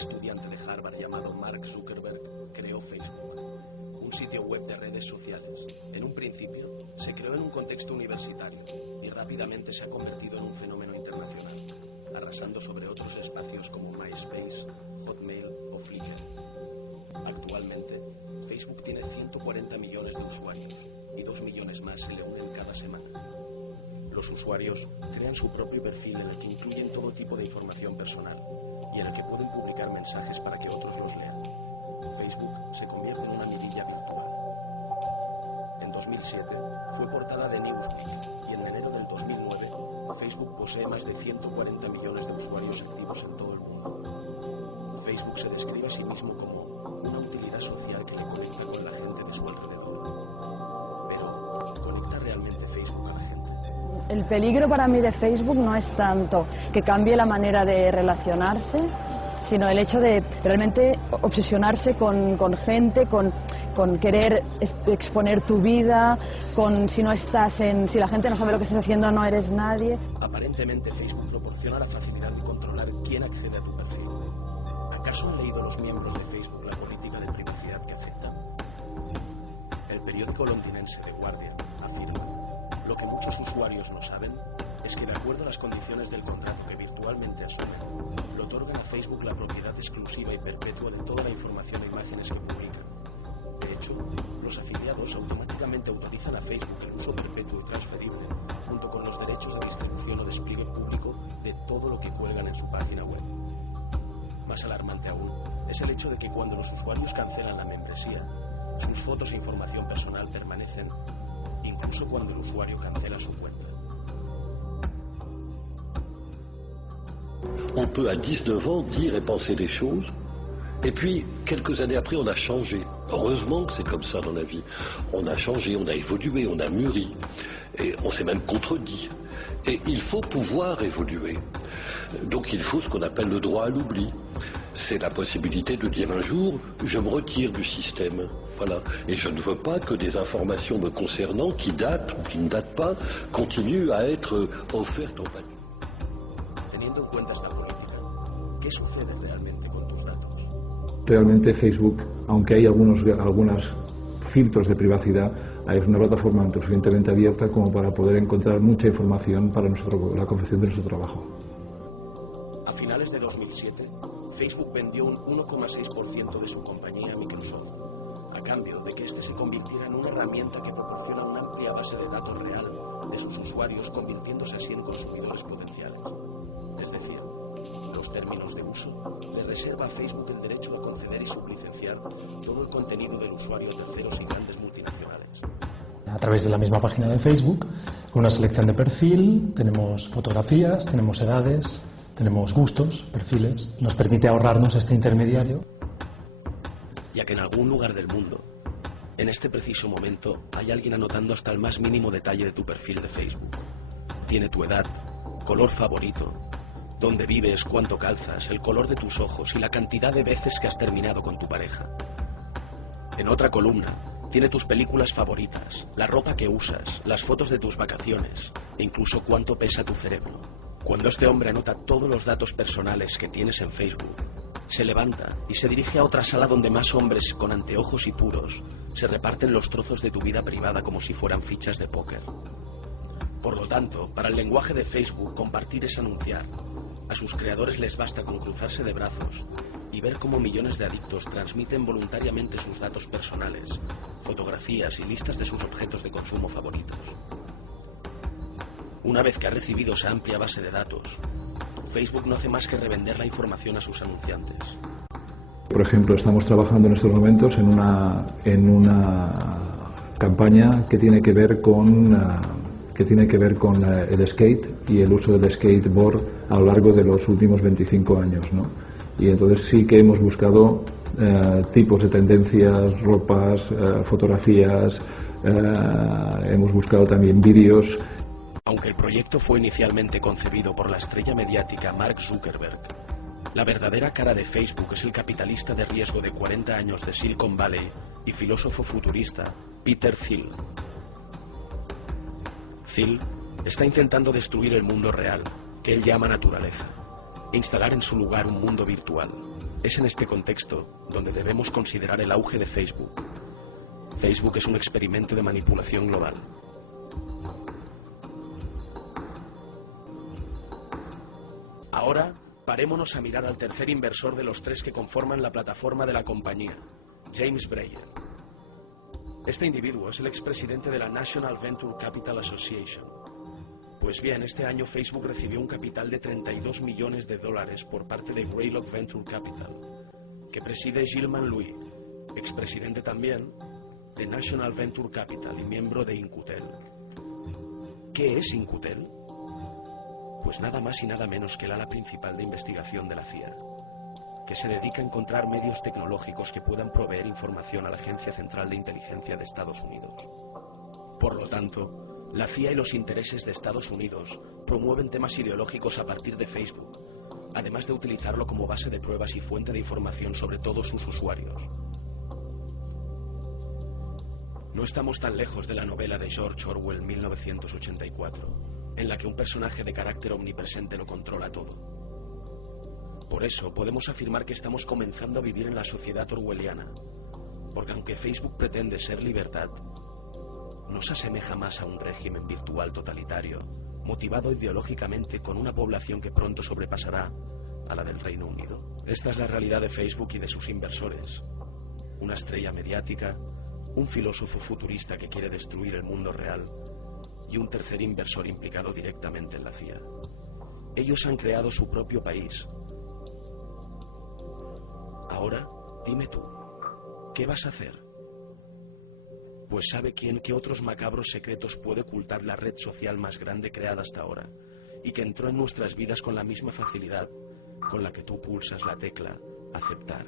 estudiante de Harvard llamado Mark Zuckerberg creó Facebook, un sitio web de redes sociales. En un principio, se creó en un contexto universitario y rápidamente se ha convertido en un fenómeno internacional, arrasando sobre otros espacios como MySpace, Hotmail o Flickr. Actualmente, Facebook tiene 140 millones de usuarios y 2 millones más se le unen cada semana. Los usuarios crean su propio perfil en el que incluyen todo tipo de información personal y en el que pueden publicar mensajes para que otros los lean. Facebook se convierte en una mirilla virtual. En 2007 fue portada de Newsweek y en enero del 2009 Facebook posee más de 140 millones de usuarios activos en todo el mundo. Facebook se describe a sí mismo como una utilidad social que le conecta con la gente de su alrededor. Pero, ¿conecta realmente Facebook a la gente? El peligro para mí de Facebook no es tanto que cambie la manera de relacionarse, sino el hecho de realmente obsesionarse con gente, con querer exponer tu vida, si la gente no sabe lo que estás haciendo no eres nadie. Aparentemente Facebook proporciona la facilidad de controlar quién accede a tu perfil. ¿Acaso han leído los miembros de Facebook la política de privacidad que aceptan? El periódico londinense The Guardian afirma: lo que muchos usuarios no saben es que, de acuerdo a las condiciones del contrato que virtualmente asumen, le otorgan a Facebook la propiedad exclusiva y perpetua de toda la información e imágenes que publican. De hecho, los afiliados automáticamente autorizan a Facebook el uso perpetuo y transferible, junto con los derechos de distribución o despliegue público de todo lo que cuelgan en su página web. Más alarmante aún es el hecho de que cuando los usuarios cancelan la membresía, sus fotos e información personal permanecen, incluso cuando el usuario cancela su cuenta. On peut à 19 ans dire et penser des choses, et puis quelques années après on a changé. Heureusement que c'est comme ça dans la vie. On a changé, on a évolué, on a mûri, et on s'est même contredit. Et il faut pouvoir évoluer. Donc il faut ce qu'on appelle le droit à l'oubli. C'est la possibilité de dire un jour, je me retire du système. Voilà. Et je ne veux pas que des informations me concernant, qui datent ou qui ne datent pas, continuent à être offertes en pâture. Teniendo en cuenta esta política, ¿qué sucede realmente con tus datos? Realmente Facebook, aunque hay algunos filtros de privacidad, es una plataforma lo suficientemente abierta como para poder encontrar mucha información para la confección de nuestro trabajo. A finales de 2007, Facebook vendió un 1,6% de su compañía a Microsoft, a cambio de que éste se convirtiera en una herramienta que proporciona una amplia base de datos real de sus usuarios, convirtiéndose así en consumidores potenciales. Es decir, los términos de uso le reserva a Facebook el derecho a conceder y sublicenciar todo el contenido del usuario a terceros y grandes multinacionales. A través de la misma página de Facebook, con una selección de perfil, tenemos fotografías, tenemos edades, tenemos gustos, perfiles, nos permite ahorrarnos este intermediario. Ya que en algún lugar del mundo, en este preciso momento, hay alguien anotando hasta el más mínimo detalle de tu perfil de Facebook. Tiene tu edad, color favorito, dónde vives, cuánto calzas, el color de tus ojos y la cantidad de veces que has terminado con tu pareja. En otra columna, tiene tus películas favoritas, la ropa que usas, las fotos de tus vacaciones e incluso cuánto pesa tu cerebro. Cuando este hombre anota todos los datos personales que tienes en Facebook, se levanta y se dirige a otra sala donde más hombres con anteojos y puros se reparten los trozos de tu vida privada como si fueran fichas de póker. Por lo tanto, para el lenguaje de Facebook, compartir es anunciar. A sus creadores les basta con cruzarse de brazos y ver cómo millones de adictos transmiten voluntariamente sus datos personales, fotografías y listas de sus objetos de consumo favoritos. Una vez que ha recibido esa amplia base de datos, Facebook no hace más que revender la información a sus anunciantes. Por ejemplo, estamos trabajando en estos momentos en una campaña que tiene que ver con el skate y el uso del skateboard a lo largo de los últimos 25 años, ¿no? Y entonces sí que hemos buscado tipos de tendencias, ropas, fotografías, hemos buscado también vídeos. Aunque el proyecto fue inicialmente concebido por la estrella mediática Mark Zuckerberg, la verdadera cara de Facebook es el capitalista de riesgo de 40 años de Silicon Valley y filósofo futurista Peter Thiel. Thiel está intentando destruir el mundo real, que él llama naturaleza. e instalar en su lugar un mundo virtual. Es en este contexto donde debemos considerar el auge de Facebook. Facebook es un experimento de manipulación global. Ahora, parémonos a mirar al tercer inversor de los tres que conforman la plataforma de la compañía, James Breyer. Este individuo es el expresidente de la National Venture Capital Association. Pues bien, este año Facebook recibió un capital de $32 millones por parte de Greylock Venture Capital, que preside Gilman Louis, expresidente también de National Venture Capital y miembro de Incutel. ¿Qué es Incutel? Pues nada más y nada menos que el ala principal de investigación de la CIA, que se dedica a encontrar medios tecnológicos que puedan proveer información a la Agencia Central de Inteligencia de Estados Unidos. Por lo tanto, la CIA y los intereses de Estados Unidos promueven temas ideológicos a partir de Facebook, además de utilizarlo como base de pruebas y fuente de información sobre todos sus usuarios. No estamos tan lejos de la novela de George Orwell 1984, en la que un personaje de carácter omnipresente lo controla todo. Por eso podemos afirmar que estamos comenzando a vivir en la sociedad orwelliana, porque aunque Facebook pretende ser libertad, no se asemeja más a un régimen virtual totalitario, motivado ideológicamente con una población que pronto sobrepasará a la del Reino Unido. Esta es la realidad de Facebook y de sus inversores. Una estrella mediática, un filósofo futurista que quiere destruir el mundo real y un tercer inversor implicado directamente en la CIA. Ellos han creado su propio país. Ahora, dime tú, ¿qué vas a hacer? Pues ¿sabe quién qué otros macabros secretos puede ocultar la red social más grande creada hasta ahora y que entró en nuestras vidas con la misma facilidad con la que tú pulsas la tecla aceptar?